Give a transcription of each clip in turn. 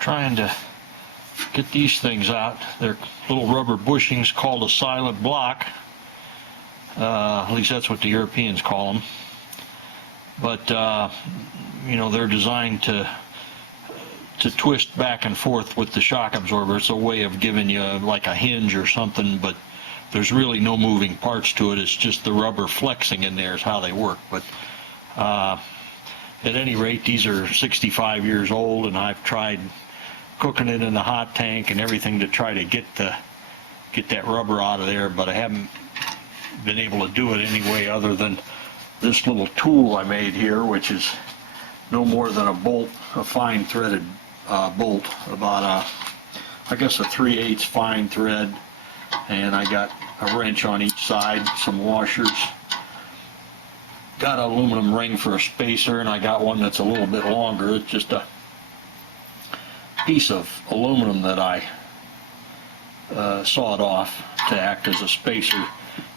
trying to get these things out. They're little rubber bushings called a silent block. At least that's what the Europeans call them. But you know, they're designed to twist back and forth with the shock absorber. It's a way of giving you like a hinge or something, but there's really no moving parts to it. It's just the rubber flexing in there is how they work. But at any rate, these are 65 years old, and I've tried cooking it in the hot tank and everything to try to get that rubber out of there, but I haven't been able to do it anyway other than this little tool I made here, which is no more than a bolt, a fine threaded bolt, about I guess a 3/8 fine thread, and I got a wrench on each side, some washers, got an aluminum ring for a spacer, and I got one that's a little bit longer. It's just a piece of aluminum that I sawed off to act as a spacer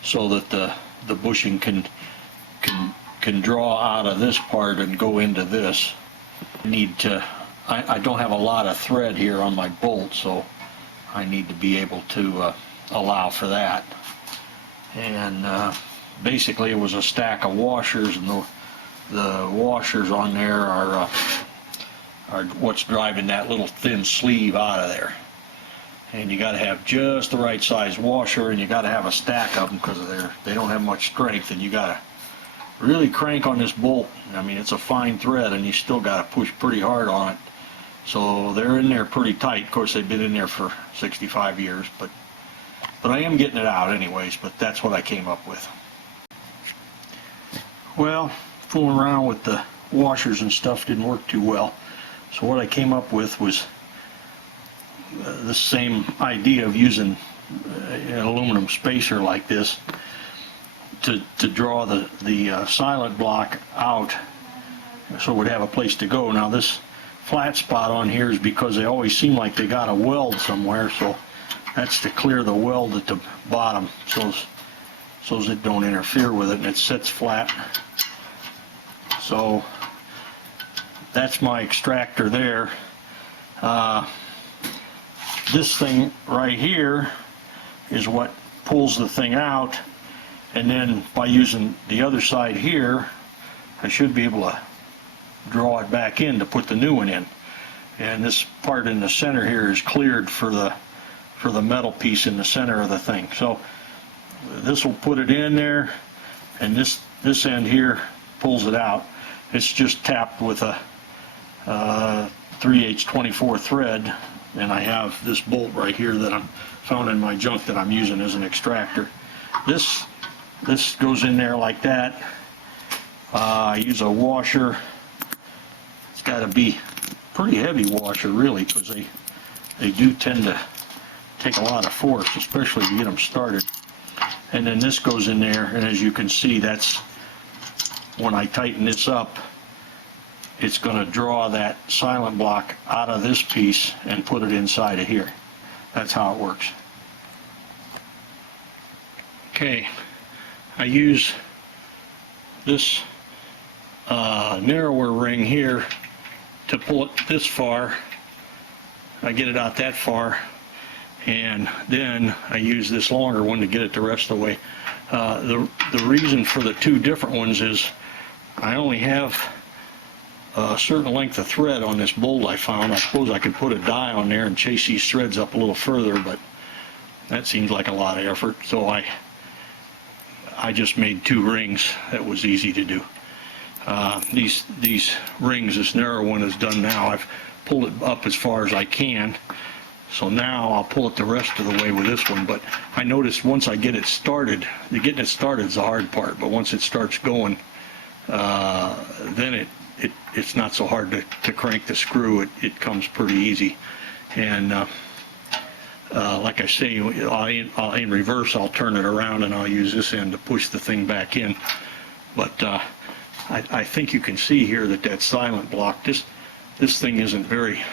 so that the bushing can draw out of this part and go into this. I don't have a lot of thread here on my bolt, so I need to be able to allow for that. And basically it was a stack of washers, and the washers on there are what's driving that little thin sleeve out of there. And you got to have just the right size washer, and you got to have a stack of them because they don't have much strength, and you got to really crank on this bolt. I mean, it's a fine thread, and you still got to push pretty hard on it. So they're in there pretty tight. Of course, they've been in there for 65 years, but I am getting it out anyways. But that's what I came up with. Well, fooling around with the washers and stuff didn't work too well. So what I came up with was the same idea of using an aluminum spacer like this to draw the silent block out so it would have a place to go. Now this flat spot on here is because they always seem like they got a weld somewhere, so that's to clear the weld at the bottom so it don't interfere with it, and it sits flat. So that's my extractor there. This thing right here is what pulls the thing out, and then by using the other side here, I should be able to draw it back in to put the new one in. And this part in the center here is cleared for the metal piece in the center of the thing. So this will put it in there, and this end here pulls it out. It's just tapped with a 3/8 24 thread, and I have this bolt right here that I'm found in my junk that I'm using as an extractor. This goes in there like that. I use a washer. It's got to be pretty heavy washer really, because they do tend to take a lot of force, especially to get them started. And then this goes in there, and as you can see, that's when I tighten this up, it's going to draw that silent block out of this piece and put it inside of here. That's how it works. Okay, I use this narrower ring here to pull it this far. I get it out that far, and then I use this longer one to get it the rest of the way. The reason for the two different ones is I only have a certain length of thread on this bolt I found. I suppose I could put a die on there and chase these threads up a little further, but that seems like a lot of effort, so I just made two rings. That was easy to do. These rings, this narrow one is done now. I've pulled it up as far as I can, so now I'll pull it the rest of the way with this one. But I noticed once I get it started, getting it started is the hard part, but once it starts going, then it's not so hard to crank the screw. It comes pretty easy. And like I say, in reverse I'll turn it around and I'll use this end to push the thing back in. But I think you can see here that silent block, this thing isn't very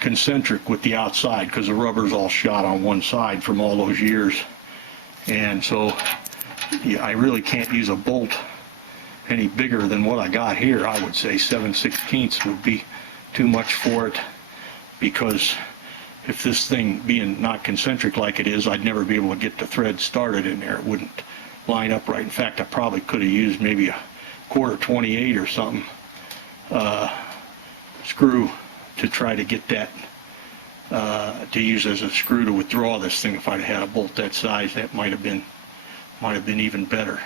concentric with the outside because the rubber's all shot on one side from all those years. And so yeah, I really can't use a bolt any bigger than what I got here. I would say 7/16 would be too much for it. because if this thing being not concentric like it is, I'd never be able to get the thread started in there. It wouldn't line up right. In fact, I probably could have used maybe a quarter 28 or something screw to try to get that to use as a screw to withdraw this thing. If I'd had a bolt that size, that might have been even better.